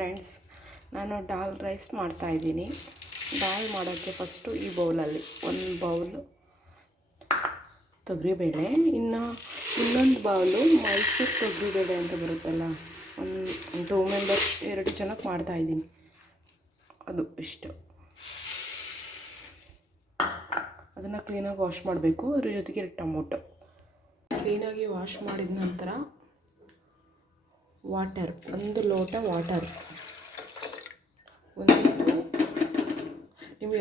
Friends, ನಾನು ದಾಲ್ rice ಮಾಡ್ತಾಯಿದ್ದೀನಿ. ದಾಲ್ ಮಾಡೋಕ್ಕೆ ಫಸ್ಟು ಈ ಬೌಲಲ್ಲಿ ಒಂದು ಬೌಲು ತೊಗರಿಬೇಳೆ, ಇನ್ನೊಂದು ಬೌಲು ಮೈಸೂರು ತೊಗರಿಬೇಳೆ ಅಂತ ಬರುತ್ತಲ್ಲ, ಒಂದು 2 ಮೆಂಬರ್ಸ್ 2 ಜನಕ್ಕೆ ಮಾಡ್ತಾಯಿದ್ದೀನಿ. ಅದು ಇಷ್ಟು. ಅದನ್ನು ಕ್ಲೀನಾಗಿ ವಾಶ್ ಮಾಡಬೇಕು. ಅದ್ರ ಜೊತೆಗೆ ಟೊಮೊಟೊ ಕ್ಲೀನಾಗಿ ವಾಶ್ ಮಾಡಿದ ನಂತರ ವಾಟರ್, 1 ಲೋಟ ವಾಟರ್, ನೀವು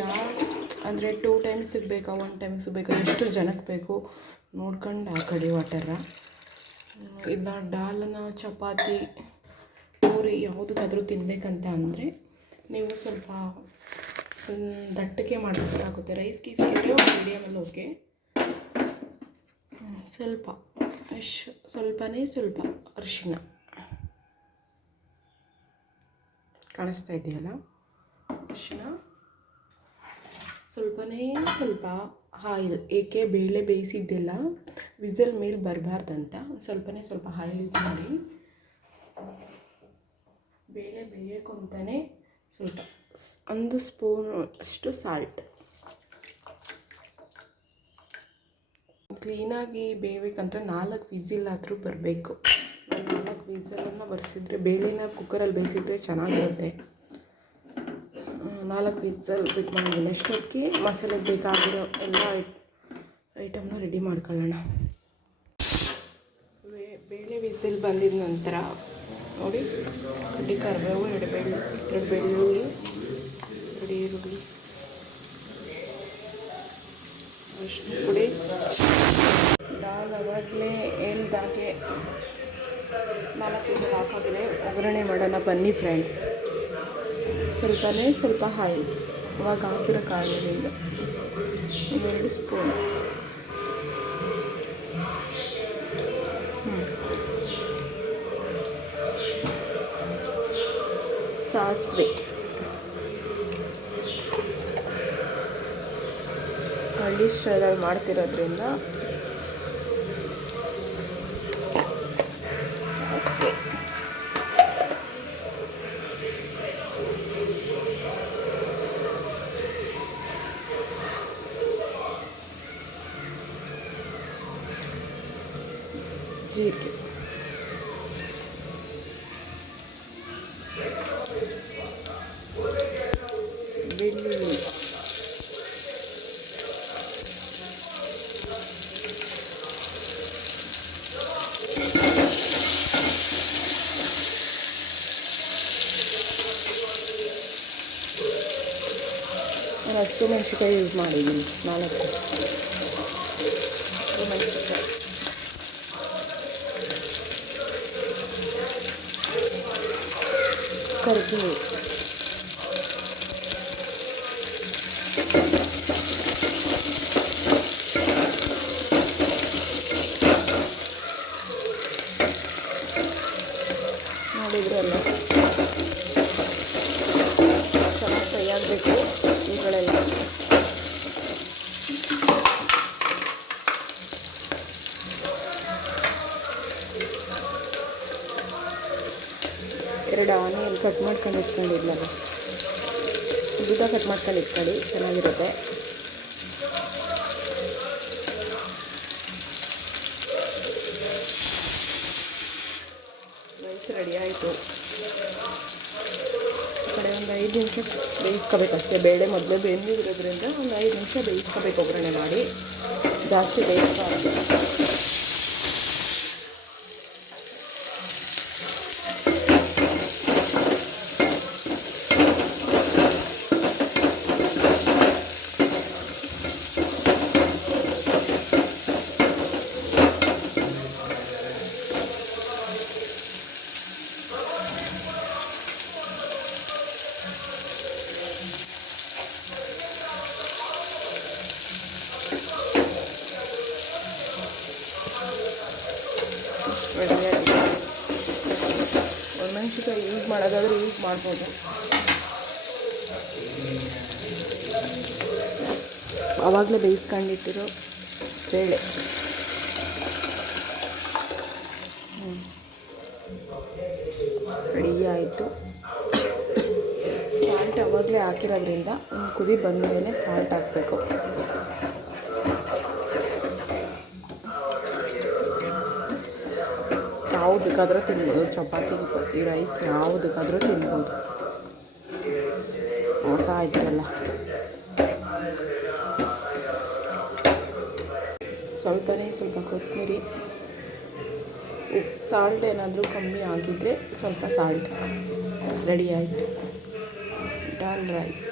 ಅಂದರೆ 2 ಟೈಮ್ಸಿಗೆ ಬೇಕಾ 1 ಟೈಮ್ಸಿಗೆ ಬೇಕಾ ಎಷ್ಟು ಜನಕ್ಕೆ ಬೇಕು ನೋಡ್ಕೊಂಡು ಹಾಕೊಳ್ಳಿ ವಾಟರ. ಇಲ್ಲ ದಾಲನ್ನ ಚಪಾತಿ ಪೂರಿ ಯಾವುದಕ್ಕಾದರೂ ತಿನ್ನಬೇಕಂತ ಅಂದರೆ ನೀವು ಸ್ವಲ್ಪ ದಟ್ಟಕ್ಕೆ ಮಾಡಬೇಕಾಗುತ್ತೆ. ರೈಸ್ ಗೀಸ್ಗಿದ್ರೆ ಮೀಡಿಯಮಲ್ಲಿ ಓಕೆ. ಸ್ವಲ್ಪ ಅರಿಶಿಣ ಕಾಣಿಸ್ತಾ ಇದೆಯಲ್ಲ, ಅರಿಶಿಣ ಸ್ವಲ್ಪ ಆಯಿಲ್, ಏಕೆ ಬೇಳೆ ಬೇಯಿಸಿದ್ದೆಲ್ಲ ವಿಸಲ್ ಮೇಲೆ ಬರಬಾರ್ದಂತ ಸ್ವಲ್ಪ ಆಯಿಲ್ ಯೂಸ್ ಮಾಡಿ. ಬೇಳೆ ಬೇಯಬೇಕು ಅಂತಲೇ ಸ್ವಲ್ಪ 1 ಸ್ಪೂನ್ ಅಷ್ಟು ಸಾಲ್ಟ್. ಕ್ಲೀನಾಗಿ ಬೇಯಬೇಕಂದ್ರೆ 4 ವಿಸಿಲ್ ಆದರೂ ಬರಬೇಕು. 4 ವಿಸಲನ್ನು ಬರ್ಸಿದ್ರೆ ಬೇಳೆನ ಕುಕ್ಕರಲ್ಲಿ ಬೇಯಿಸಿದ್ರೆ ಚೆನ್ನಾಗಿರುತ್ತೆ. 4 ವಿಸಲ್ ಬಿಟ್ಟು ಮಾಡಿದ್ದೀನಿ. ಅಷ್ಟೊತ್ತಿಗೆ ಮಸಾಲೆಗೆ ಬೇಕಾಗಿರೋ ಎಲ್ಲ ಐಟಮ್ನ ರೆಡಿ ಮಾಡ್ಕೊಳ್ಳೋಣ. ಬೇಳೆ ವಿಸಿಲ್ ಬಂದಿದ ನಂತರ ನೋಡಿ, ಕಡ್ಡಿ ಕರಿಬೇವು, 2 ಬೆಳ್ಳುಳ್ಳಿ, 2 ಈರುಳ್ಳಿ, ಅಷ್ಟು ಪುಡಿ. ದಾಲ್ ಅವಾಗಲೇ ಹೇಳ್ದಾಗೆ 4 ವಿಸಿಲ್ ಹಾಕಾಗಿದೆ. ಒಗ್ಗರಣೆ ಮಾಡೋಣ ಬನ್ನಿ ಫ್ರೆಂಡ್ಸ್. ಸ್ವಲ್ಪ ಆಯಿಲ್, ಅವಾಗ ಹಾಕಿರೋ ಕಾಯಿಲೆಯಿಂದ 2 ಸ್ಪೂನ್, ಸಾಸಿವೆ, ಹಳ್ಳಿ ಸ್ಟೈಲಲ್ಲಿ ಮಾಡ್ತಿರೋದ್ರಿಂದ ಸಾಸಿವೆ, ಜೀರಿಗೆ, ಬೆಳ್ಳುಳ್ಳಿ, ಹಸಿರು ಮೆಣಸಿನ್ಕಾಯಿ ಯೂಸ್ ಮಾಡಿದ್ದೀನಿ 4 ಮೆಣಸಿನ್ಕಾಯಿ, ಕರಿಬೇವು, ನೋಡಿದ್ರಲ್ಲ ಚೆನ್ನಾಗಿ ಫ್ರೈ ಆಗಬೇಕು ಇವುಗಳೆಲ್ಲ. ಎರಡು ಆನಿಯನ್ ಕಟ್ ಮಾಡ್ಕೊಂಡು ಇಟ್ಕೊಂಡಿದ್ನಲ್ಲ, ಉದ್ದ ಕಟ್ ಮಾಡ್ಕೊಂಡು ಇಟ್ಕೊಳ್ಳಿ, ಚೆನ್ನಾಗಿರುತ್ತೆ. ರೈಸ್ ರೆಡಿ ಆಯಿತು. ಈ ಕಡೆ ಒಂದು 5 ನಿಮಿಷ ಬೇಯಿಸ್ಕೋಬೇಕಷ್ಟೇ. ಬೇಳೆ ಮೊದಲೇ ಬೆಂದಿರೋದ್ರಿಂದ ಒಂದು 5 ನಿಮಿಷ ಬೇಯಿಸ್ಕೋಬೇಕು ಒಗ್ಗರಣೆ ಮಾಡಿ, ಜಾಸ್ತಿ ಬೇಯಿಸ್ಬಾರ್ದು. ಒಣಮೆಣಸಿನ್ಕಾಯಿ ಯೂಸ್ ಮಾಡೋದಾದರೆ ಯೂಸ್ ಮಾಡ್ಬೋದು. ಆವಾಗಲೇ ಬೇಯಿಸ್ಕೊಂಡಿಟ್ಟಿರೋ ಬೇಳೆ ರೆಡಿ ಆಯಿತು. ಆವಾಗಲೇ ಹಾಕಿರೋದ್ರಿಂದ ಒಂದು ಕುದಿ ಬಂದ ಮೇಲೆ ಸಾಲ್ಟ್ ಹಾಕಬೇಕು. ಯಾವುದಕ್ಕಾದ್ರೂ ತಿನ್ಬೋದು, ಚಪಾತಿ ರೈಸ್ ಯಾವುದಕ್ಕಾದ್ರೂ ತಿನ್ಬೋದು. ನೋಡ್ತಾ ಇದ್ದೀರಲ್ಲ, ಸ್ವಲ್ಪ ಕೊತ್ತಂಬರಿ, ಸಾಲ್ಟ್ ಏನಾದರೂ ಕಮ್ಮಿ ಆಗಿದ್ದರೆ ಸ್ವಲ್ಪ ಸಾಲ್ಟ್. ರೆಡಿ ಆಯಿತು ದಾಲ್ ರೈಸ್.